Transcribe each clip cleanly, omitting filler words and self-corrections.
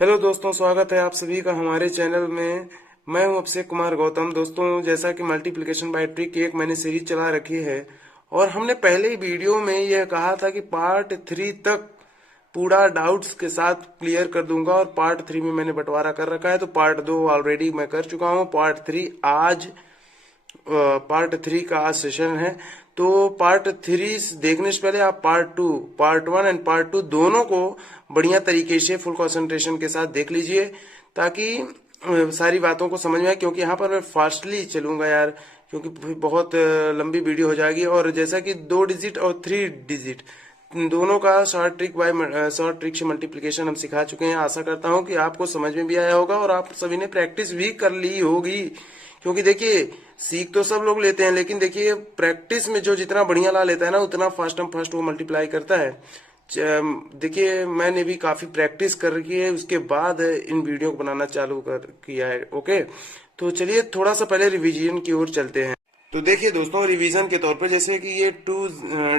Hello दोस्तों, स्वागत है आप सभी का हमारे चैनल में। मैं हूं अभिषेक कुमार गौतम। दोस्तों, जैसा कि मल्टीप्लिकेशन बाय ट्रिक की एक मैंने सीरीज चला रखी है और हमने पहले ही वीडियो में यह कहा था कि पार्ट 3 तक पूरा डाउट्स के साथ क्लियर कर दूंगा और पार्ट 3 में मैंने बंटवारा कर रखा है। तो पार्ट 2 ऑलरेडी मैं कर चुका हूं। पार्ट 3 का आज सेशन है। तो पार्ट 3 देखने से पहले आप पार्ट 1 एंड पार्ट 2 दोनों को बढ़िया तरीके से फुल कंसंट्रेशन के साथ देख लीजिए, ताकि सारी बातों को समझ में आए। क्योंकि यहाँ पर मैं फास्टली चलूंगा यार, क्योंकि बहुत लंबी वीडियो हो जाएगी। और जैसा कि 2 डिजिट और 3 डिजिट दोनों का शॉर्ट ट्रिक से मल्टीप्लिकेशन हम सिखा चुके हैं। आशा करता हूं कि आपको समझ में भी आया होगा और आप सभी ने प्रैक्टिस भी कर ली होगी। क्योंकि देखिए, सीख तो सब लोग लेते हैं, लेकिन देखिए प्रैक्टिस में जो जितना बढ़िया ला लेता है ना, उतना फास्ट वो मल्टीप्लाई करता है। देखिए, मैंने भी काफी प्रैक्टिस कर रखी है, उसके बाद इन वीडियो को बनाना चालू कर किया है। ओके, तो चलिए थोड़ा सा पहले रिवीजन की ओर चलते हैं। तो देखिए दोस्तों, रिवीजन के तौर पर जैसे कि ये 2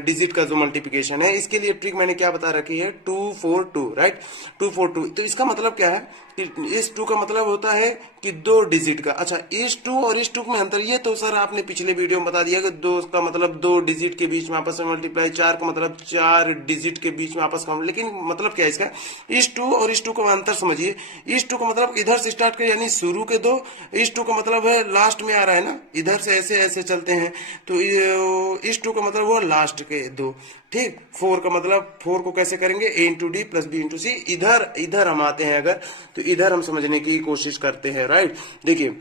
डिजिट का जो मल्टीप्लिकेशन है, इसके लिए ट्रिक मैंने क्या बता रखी है, 2 4 2, राइट। 2 4 2, तो इसका मतलब क्या है कि इस 2 का मतलब होता है कि 2 डिजिट का। अच्छा, इस 2 और इस 2 में अंतर, ये तो सर आपने पिछले वीडियो में बता दिया कि 2 का मतलब 2 डिजिट के बीच में आपस में मल्टीप्लाई, 4 का मतलब 4 डिजिट के बीच में आपस में। लेकिन मतलब क्या है इसका, इस 2 और इस 2 का अंतर समझिए। इस 2 का मतलब इधर से स्टार्ट कर, यानी शुरू के 2। इस 2 का मतलब है लास्ट में आ रहा है ना, इधर से ऐसे ऐसे चलते हैं। तो इस 2 का मतलब वो लास्ट के 2। ठीक। 4 का मतलब 4 को कैसे करेंगे, A into D plus B into C. इधर इधर हम आते हैं अगर, तो इधर हम समझने की कोशिश करते हैं, राइट। देखिए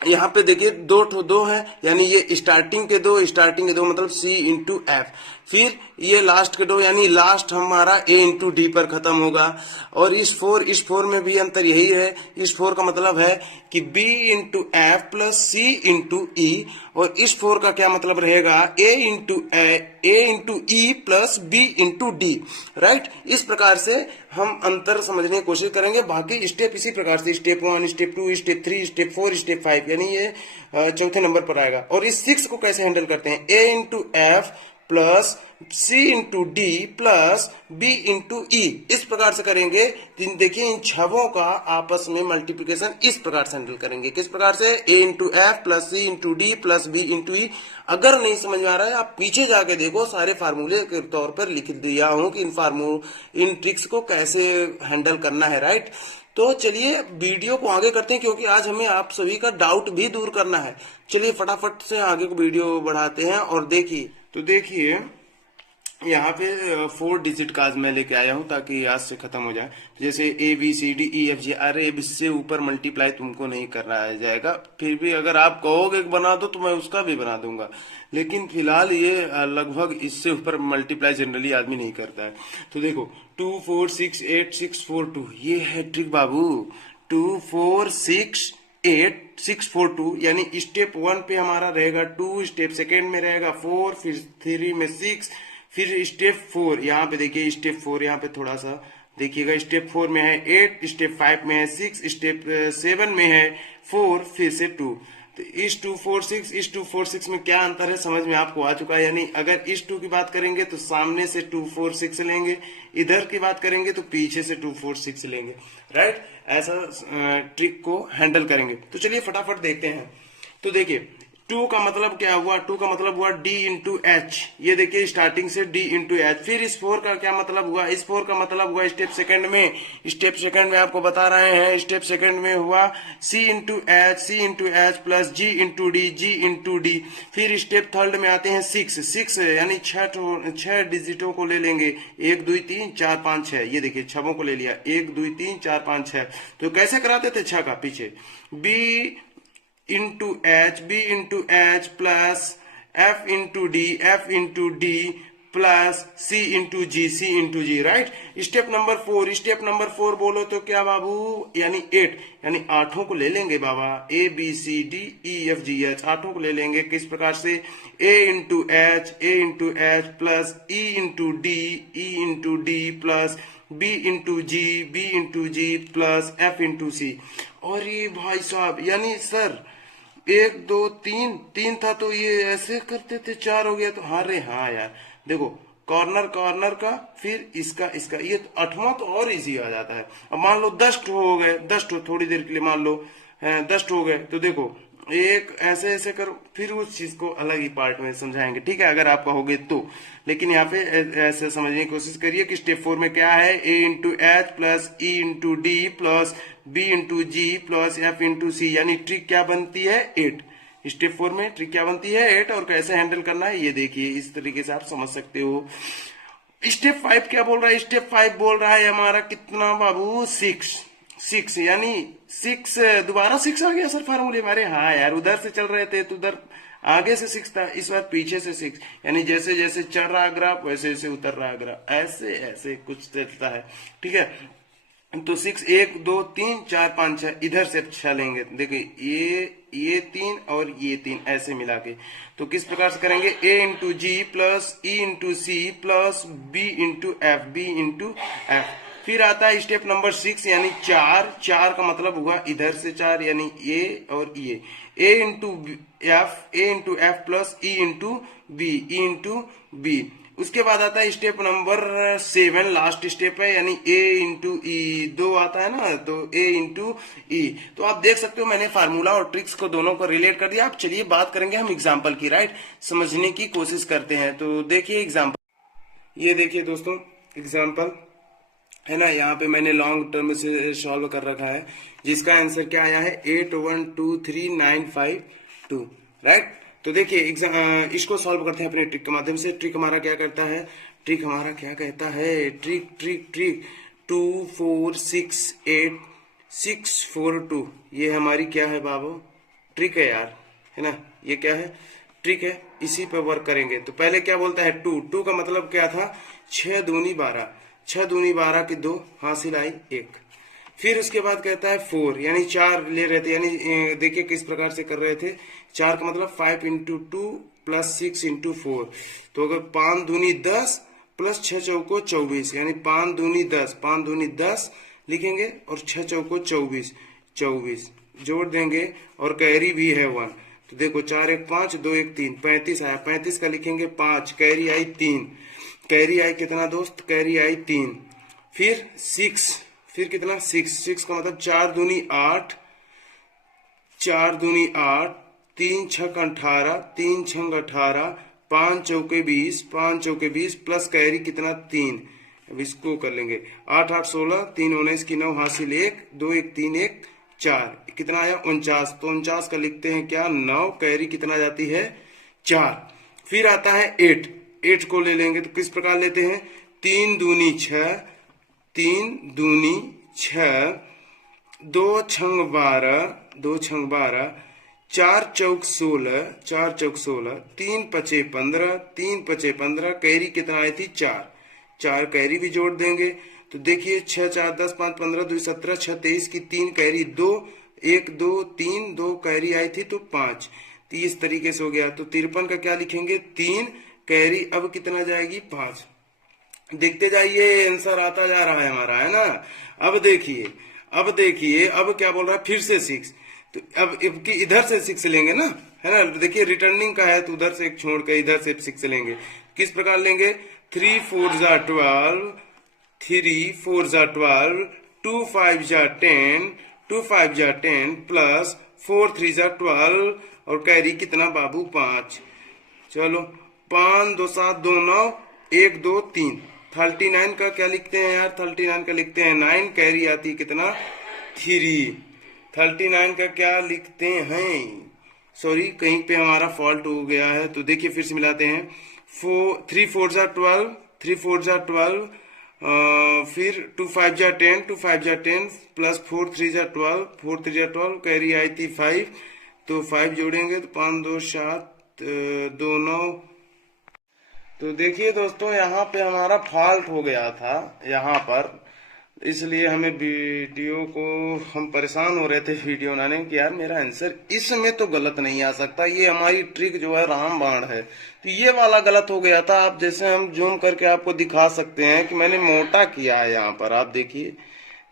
यहाँ पे देखिए 2 है, यानी ये स्टार्टिंग के दो मतलब सी इंटू एफ। फिर ये लास्ट के 2, यानी लास्ट हमारा ए इंटू डी पर खत्म होगा। और इस 4 में भी अंतर यही है। इस 4 का मतलब है कि B into F plus C into E. और इस 4 का क्या मतलब रहेगा, A into E plus B into D, right. इस प्रकार से हम अंतर समझने की कोशिश करेंगे। बाकी स्टेप इसी प्रकार से, step 1, step 2, step 3, step 4, step 5, यानी ये चौथे नंबर पर आएगा। और इस 6 को कैसे हैंडल करते हैं, A into F plus C into D plus B into E, इस प्रकार से करेंगे। देखिए इन छवों का आपस में मल्टीप्लिकेशन इस प्रकार से हैंडल करेंगे। किस प्रकार से, A into F plus C into D plus B into E. अगर नहीं समझ में आ रहा है, आप पीछे जाके देखो, सारे फार्मूले के तौर पर लिख दिया हूं कि इन ट्रिक्स को कैसे हैंडल करना है, राइट। तो चलिए वीडियो को आगे करते हैं, क्योंकि आज हमें आप सभी का डाउट भी दूर करना है। चलिए फटाफट से आगे को वीडियो बढ़ाते हैं और देखिए यहाँ पे 4 डिजिट का आज मैं लेके आया हूँ, ताकि आज से खत्म हो जाए। जैसे A B C D E F G, अरे इससे ऊपर मल्टीप्लाई तुमको नहीं करना जाएगा। फिर भी अगर आप कहोगे कि बना दो, तो मैं उसका भी बना दूंगा। लेकिन फिलहाल ये लगभग इससे ऊपर मल्टीप्लाई जनरली आदमी नहीं करता है। तो देखो 2 4 6 8 6 4 2, ये है ट्रिक बाबू। 2 4 6 8 6 4 2, यानी स्टेप 1 पे हमारा रहेगा 2, स्टेप सेकेंड में रहेगा 4, फिर 3 में 6, फिर स्टेप 4। यहाँ पे देखिए स्टेप 4, यहाँ पे थोड़ा सा देखिएगा, स्टेप 4 में है 8, स्टेप 5 में है 6, स्टेप 7 में है 4, फिर से 2। तो इस 2 4 6 इस 2 4 6 में क्या अंतर है समझ में आपको आ चुका है। यानी अगर इस 2 की बात करेंगे तो सामने से 2 4 6 लेंगे, इधर की बात करेंगे तो पीछे से 2 4 6 लेंगे, राइट। ऐसा ट्रिक को हैंडल करेंगे। तो चलिए फटाफट देखते हैं। तो देखिए 2 का मतलब क्या हुआ, 2 का मतलब हुआ d इंटू एच। ये देखिए स्टार्टिंग से d इंटू एच। फिर इस 4 का क्या मतलब हुआ, इस 4 का मतलब हुआ स्टेप सेकंड में आपको बता रहे हैं, स्टेप सेकंड में हुआ c into H plus g into D. फिर स्टेप थर्ड में आते हैं 6 यानी 6 डिजिटों को ले लेंगे, 1 2 3 4 5 6। ये देखिए छवों को ले लिया, 1 2 3 4 5 6। तो कैसे कराते थे 6 का, पीछे b B into H plus F into D plus C into G, right. Step number 4 बोलो तो क्या बाबू, यानी 8, यानी आठों को ले लेंगे बाबा, A B C D E F G H, आठों को ले लेंगे। किस प्रकार से, A into H plus E into D plus B into G plus F into C. और ये भाई साहब, यानी सर 1 2 3 था, तो ये ऐसे करते थे 4 हो गया। तो हाँ रे हाँ यार, देखो कॉर्नर कॉर्नर का, फिर इसका इसका, ये आठवां तो और इजी आ जाता है। अब मान लो 10 हो गए, 10 थोड़ी देर के लिए मान लो 10 हो गए, तो देखो एक ऐसे ऐसे करो, फिर उस चीज को अलग ही पार्ट में समझाएंगे, ठीक है, अगर आप कहोगे तो। लेकिन यहाँ पे ऐसे समझने की कोशिश करिए कि स्टेप 4 में क्या है, a into H plus E into D plus B into G plus F into C, यानी ट्रिक क्या बनती है 8। स्टेप 4 में ट्रिक क्या बनती है 8, और कैसे हैंडल करना है ये देखिए, इस तरीके से आप समझ सकते हो। स्टेप 5 क्या बोल रहा है, स्टेप 5 बोल रहा है हमारा कितना बाबू 6 यानी 6, दोबारा 6 आ गया सर फार्मूले हमारे। हाँ यार, उधर से चल रहे थे तो उधर आगे से 6 था, इस बार पीछे से 6, यानी जैसे जैसे चढ़ रहा ग्राफ वैसे वैसे उतर रहा ग्राफ, ऐसे ऐसे कुछ चलता है, ठीक है। तो 6 1 2 3 4 5 6, इधर से 6 लेंगे, देखिए ये 3 और ये 3 ऐसे मिला के, तो किस प्रकार से करेंगे, a into G plus E into C plus B into F. फिर आता है स्टेप नंबर 6 यानी 4 का मतलब हुआ इधर से 4, यानी ए और ये a into F plus E into B. उसके बाद आता है स्टेप नंबर 7, लास्ट स्टेप है, यानी a इंटू ई, 2 आता है ना, तो a इंटू ई। तो आप देख सकते हो मैंने फार्मूला और ट्रिक्स को दोनों को रिलेट कर दिया। अब चलिए बात करेंगे हम एग्जाम्पल की, राइट, समझने की कोशिश करते हैं। तो देखिए एग्जाम्पल, ये देखिए दोस्तों एग्जाम्पल है ना, यहाँ पे मैंने लॉन्ग टर्म से सॉल्व कर रखा है, जिसका आंसर क्या आया है 812395 राइट। तो देखिए इसको सॉल्व करते हैं अपने ट्रिक के माध्यम से। ट्रिक हमारा क्या कहता है, ट्रिक 2 4 6 8 6 4 2, ये हमारी क्या है बाबू, ट्रिक है यार, है ना, ये क्या है, ट्रिक है, इसी पे वर्क करेंगे। तो पहले क्या बोलता है 2 का मतलब क्या था, 6 दूनी 12, 6 दूनी 12 की 2 हासिल आई 1। फिर उसके बाद कहता है 4, यानी 4 ले रहे थे, यानी देखिए किस प्रकार से कर रहे थे, 4 का मतलब 5 इंटू 2 प्लस 6 इंटू 4, तो अगर 5 दूनी 10 प्लस 6 चौको 24, यानी 5 दूनी 10 लिखेंगे और 6 चौको 24 जोड़ देंगे, और कैरी भी है 1, तो देखो 4 1 5 2 1 3 35 आया, 35 का लिखेंगे 5, कैरी आई 3, कैरी आई कितना दोस्त, कैरी आई 3। फिर 6, फिर कितना 6 का मतलब 4 दूनी 8, 3 छक 18, 3 छंग 18, 5 चौके 20, 5 चौके 20 प्लस कैरी कितना 3, अब इसको कर लेंगे 8 8 16, 3 19 की 9 हासिल 1, 2 1 3 1 4, कितना आया 49, तो 49 का लिखते हैं क्या 9, कैरी कितना जाती है 4। फिर आता है 8 को ले लेंगे, तो किस प्रकार लेते हैं, 3 दूनी 6, 2 छंग 12, 4 चौक 16, 3 पचे 15, कैरी कितना आई थी 4 कैरी भी जोड़ देंगे, तो देखिए 6 4 10 5 15 2 17 6 23 की 3 कैरी 2 1 2 3 2 कैरी आई थी तो 5, तो इस तरीके से हो गया। तो 53 का क्या लिखेंगे 3, कैरी अब कितना जाएगी 5। देखते जाइए आंसर आता जा रहा है हमारा, है ना। अब देखिए अब क्या बोल रहा है, फिर से 6, तो अब इधर से 6 लेंगे ना, है ना, देखिए रिटर्निंग का है तो उधर से एक छोड़ के इधर से 6 लेंगे। किस प्रकार लेंगे, 3 4 जा 12, 2 5 जा 10 प्लस 4 3 जा 12, और कैरी कितना बाबू 5। चलो 5 2 7 2 9 1 2 3, 39 का क्या लिखते हैं यार, 39 का लिखते हैं 9, कैरी आती कितना 3, 39 का क्या लिखते हैं, सॉरी कहीं पे हमारा फॉल्ट हो गया है, तो देखिए फिर से मिलाते हैं, 3 4 जा 12, फिर 2 5 जा 10 प्लस 4 3 जा 12, कैरी आई थी 5, तो 5 जोड़ेंगे तो 5 2 7 2 9। तो देखिए दोस्तों यहाँ पे हमारा फॉल्ट हो गया था यहाँ पर, इसलिए हमें वीडियो को हम परेशान हो रहे थे वीडियो बनाने कि यार मेरा आंसर इसमें तो गलत नहीं आ सकता, ये हमारी ट्रिक जो है रामबाण है, तो ये वाला गलत हो गया था। आप जैसे हम जूम करके आपको दिखा सकते हैं कि मैंने मोटा किया है यहाँ पर, आप देखिए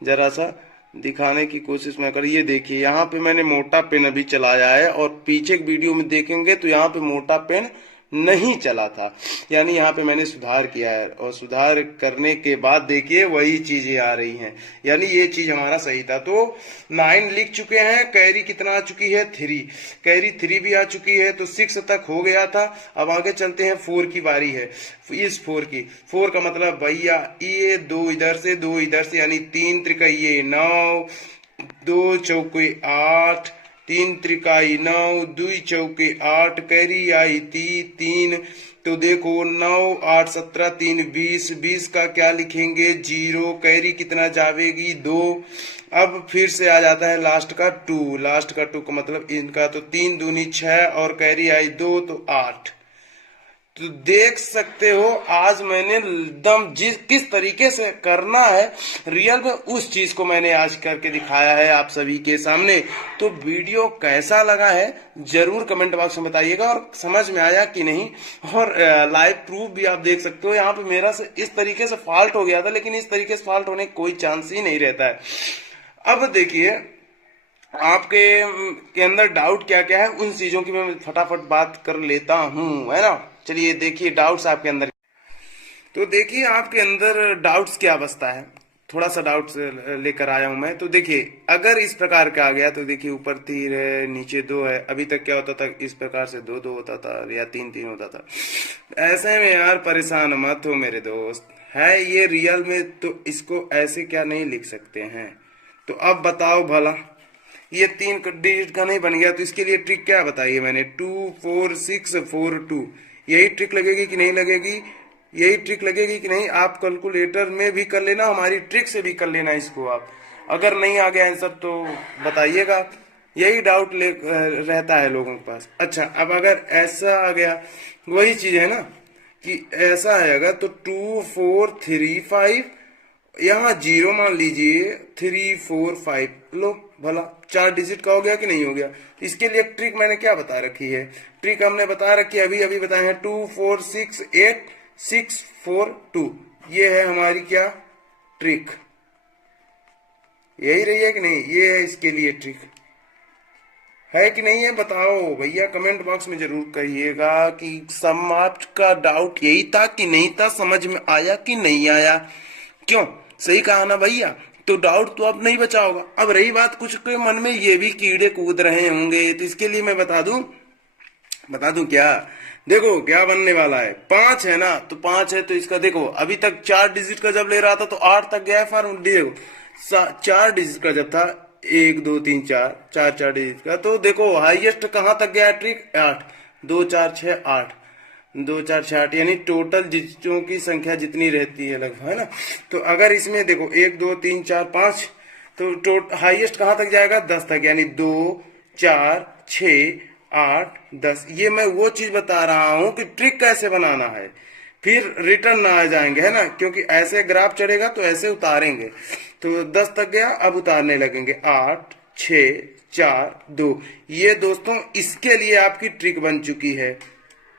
जरा सा दिखाने की कोशिश मैं कर, ये देखिए यहाँ पे मैंने मोटा पेन अभी चलाया है, और पीछे वीडियो में देखेंगे तो यहाँ पे मोटा पेन नहीं चला था। यानी यहाँ पे मैंने सुधार किया है और सुधार करने के बाद देखिए वही चीजें आ रही हैं, यानी ये चीज हमारा सही था। तो 9 लिख चुके हैं, कैरी कितना आ चुकी है 3, कैरी 3 भी आ चुकी है, तो 6 तक हो गया था। अब आगे चलते हैं, 4 की बारी है। इस 4 की, 4 का मतलब भैया ये 2 इधर से 2 इधर से, यानी 3 त्रिकइये 9, 2 चौके 8, 3 त्रिकाई 9, 2 चौके 8, कैरी आई 3। तो देखो 9 8 17 3 20, 20 का क्या लिखेंगे 0, कैरी कितना जावेगी 2। अब फिर से आ जाता है लास्ट का 2, लास्ट का 2 का मतलब इनका तो 3 दूनी 6 और कैरी आई 2 तो 8। तो देख सकते हो आज मैंने एकदम किस तरीके से करना है रियल में, उस चीज को मैंने आज करके दिखाया है आप सभी के सामने। तो वीडियो कैसा लगा है जरूर कमेंट बॉक्स में बताइएगा, और समझ में आया कि नहीं। और लाइव प्रूफ भी आप देख सकते हो, यहाँ पे मेरा से इस तरीके से फॉल्ट हो गया था, लेकिन इस तरीके से फॉल्ट होने का कोई चांस ही नहीं रहता है। अब देखिए आपके के अंदर डाउट क्या क्या है, उन चीजों की मैं फटाफट बात कर लेता हूँ, है ना। चलिए देखिए डाउट्स आपके अंदर, तो देखिए आपके अंदर डाउट्स क्या बसता है, थोड़ा सा डाउट्स लेकर आया हूं मैं। तो देखिए अगर इस प्रकार का आ गया तो देखिए ऊपर 3 है नीचे 2 है, अभी तक क्या होता था इस प्रकार से 2 2 होता था या 3 3 होता था। ऐसे में यार परेशान मत हो मेरे दोस्त, है ये रियल में, तो इसको ऐसे क्या नहीं लिख सकते हैं। तो अब बताओ भला, ये 3 डिजिट का नहीं बन गया तो इसके लिए ट्रिक क्या बताइए मैंने, 2 4 6 4 2, यही ट्रिक लगेगी कि नहीं लगेगी, यही ट्रिक लगेगी कि नहीं। आप कैलकुलेटर में भी कर लेना, हमारी ट्रिक से भी कर लेना इसको आप, अगर नहीं आ गया आंसर तो बताइएगा। यही डाउट ले रहता है लोगों के पास। अच्छा अब अगर ऐसा आ गया, वही चीज है ना कि ऐसा आएगा तो 2 4 3 5, यहाँ 0 मान लीजिए, 3 4 5, लो भला 4 डिजिट का हो गया कि नहीं हो गया। इसके लिए ट्रिक मैंने क्या बता रखी है, ट्रिक हमने बता रखी है, अभी अभी बताए हैं 2 4 6 8 6 4 2, ये है हमारी क्या ट्रिक, यही रही है कि नहीं, ये है इसके लिए ट्रिक, है कि नहीं है बताओ भैया, कमेंट बॉक्स में जरूर कहिएगा कि समाप्त का डाउट यही था कि नहीं था, समझ में आया कि नहीं आया। क्यों, सही कहा ना भैया, तो डाउट तो अब नहीं बचा होगा। अब रही बात कुछ के मन में ये भी कीड़े कूद रहे होंगे, तो इसके लिए मैं बता दूं क्या, देखो क्या बनने वाला है, 5 है ना, तो 5 है तो इसका देखो अभी तक 4 डिजिट का जब ले रहा था तो 8 तक गया है फॉर्म, देखो 4 डिजिट का जब था 1 2 3 4 4 डिजिट का, तो देखो हाईएस्ट कहां तक गया ट्रिक 8, 2 4 6 8, 2 4 6 8, यानी टोटल डिजिटों की संख्या जितनी रहती है लगभग, है ना। तो अगर इसमें देखो 1 2 3 4 5, तो हाईएस्ट कहां तक जाएगा 10 तक, यानी 2 4 6 8 10। ये मैं वो चीज बता रहा हूं कि ट्रिक कैसे बनाना है, फिर रिटर्न ना आ जाएंगे, है ना, क्योंकि ऐसे ग्राफ चढ़ेगा तो ऐसे उतारेंगे। तो 10 तक गया, अब उतारने लगेंगे 8 6 4 2, ये दोस्तों इसके लिए आपकी ट्रिक बन चुकी है,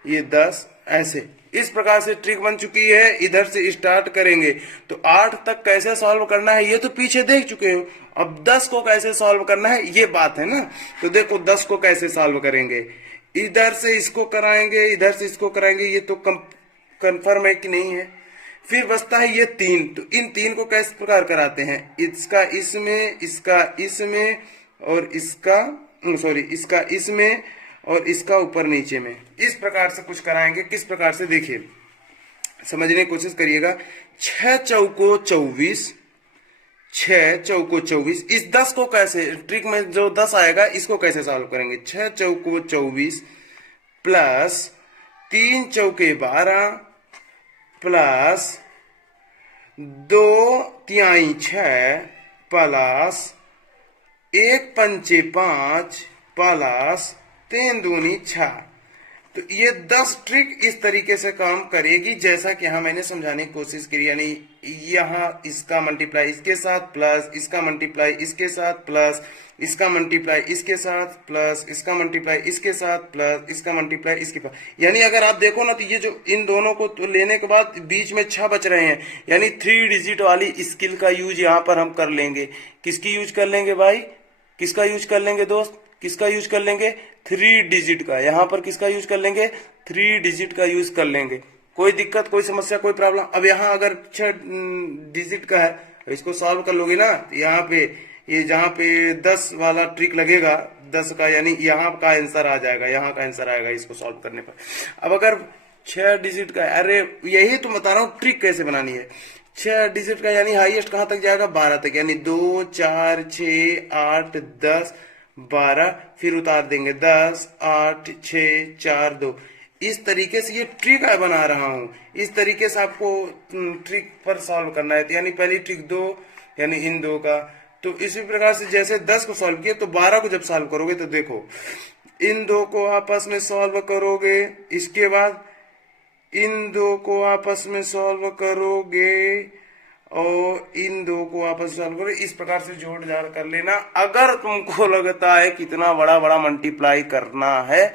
ये 10 ऐसे इस प्रकार से ट्रिक बन चुकी है। इधर से स्टार्ट करेंगे तो 8 तक कैसे सॉल्व करना है ये तो पीछे देख चुके हो, अब 10 को कैसे सॉल्व करना है ये बात है ना। तो देखो 10 को कैसे सॉल्व करेंगे, इधर से इसको कराएंगे इधर से इसको कराएंगे, ये तो कंफर्म है कि नहीं है। फिर बचता है ये 3, तो इन 3 को किस प्रकार कराते हैं, इसका इसमें, इसका इसमें और इसका सॉरी इसका इसमें और इसका ऊपर नीचे में, इस प्रकार से कुछ कराएंगे। किस प्रकार से देखिए समझने की कोशिश करिएगा। 6 चौको 24, 6 चौको 24, इस 10 को कैसे, ट्रिक में जो 10 आएगा इसको कैसे सॉल्व करेंगे, 6 चौको 24 प्लस 3 चौके 12 प्लस 2 तिहाई 6 प्लस 1 पंचे 5 प्लस 3 दूनी 6। तो ये 10 ट्रिक इस तरीके से काम करेगी जैसा कि यहाँ मैंने समझाने की कोशिश की, यानी यहाँ इसका मल्टीप्लाई इसके साथ प्लस इसका मल्टीप्लाई इसके साथ प्लस इसका मल्टीप्लाई इसके साथ प्लस इसका मल्टीप्लाई इसके साथ प्लस इसका मल्टीप्लाई इसके साथ, यानी अगर आप देखो ना तो ये जो इन दोनों को तो लेने के बाद बीच में 6 बच रहे हैं, यानी 3 डिजिट वाली स्किल का यूज यहाँ पर हम कर लेंगे। किसकी यूज कर लेंगे भाई, किसका यूज कर लेंगे दोस्त, किसका यूज कर लेंगे, 3 डिजिट का, यहाँ पर किसका यूज कर लेंगे, 3 डिजिट का यूज कर लेंगे। कोई दिक्कत, कोई समस्या, कोई प्रॉब्लम? अब यहाँ अगर 6 डिजिट का है, इसको सॉल्व कर लोगे ना, यहाँ पे ये जहाँ पे 10 वाला ट्रिक लगेगा 10 का, यानी यहाँ का आंसर आ जाएगा, यहाँ का आंसर आएगा इसको सॉल्व करने पर। अब अगर 6 डिजिट का, अरे यही तो बता रहा हूँ ट्रिक कैसे बनानी है। 6 डिजिट का यानी हाईएस्ट कहाँ तक जाएगा, 12 तक, यानी 2 4 6 8 10 12, फिर उतार देंगे 10 8 6 4 2। इस तरीके से ये ट्रिक है बना रहा हूं, इस तरीके से आपको ट्रिक पर सॉल्व करना है। यानी पहली ट्रिक 2, यानी इन 2 का। तो इसी प्रकार से जैसे 10 को सॉल्व किए, तो 12 को जब सॉल्व करोगे तो देखो, इन 2 को आपस में सॉल्व करोगे, इसके बाद इन 2 को आपस में सॉल्व करोगे और इन 2 को आपस में सॉल्व करो। इस प्रकार से जोड़ जाड़ कर लेना। अगर तुमको लगता है कितना बड़ा बड़ा मल्टीप्लाई करना है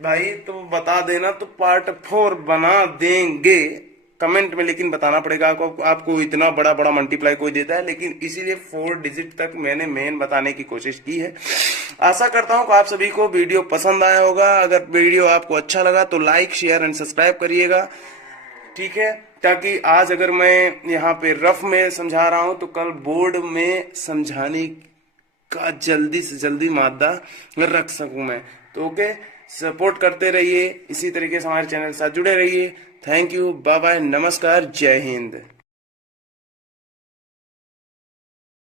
भाई, तो बता देना, तो पार्ट 4 बना देंगे कमेंट में, लेकिन बताना पड़ेगा आपको इतना बड़ा बड़ा मल्टीप्लाई कोई देता है, लेकिन इसीलिए 4 डिजिट तक मैंने मेन बताने की कोशिश की है। आशा करता हूं कि आप सभी को वीडियो पसंद आया होगा। अगर वीडियो आपको अच्छा लगा तो लाइक शेयर एंड सब्सक्राइब करिएगा, ठीक है, ताकि आज अगर मैं यहाँ पे रफ में समझा रहा हूं तो कल बोर्ड में समझाने का जल्दी से जल्दी मादा रख सकूं मैं। तो ओके, सपोर्ट करते रहिए, इसी तरीके से हमारे चैनल के साथ जुड़े रहिए। थैंक यू, बाय बाय, नमस्कार, जय हिंद।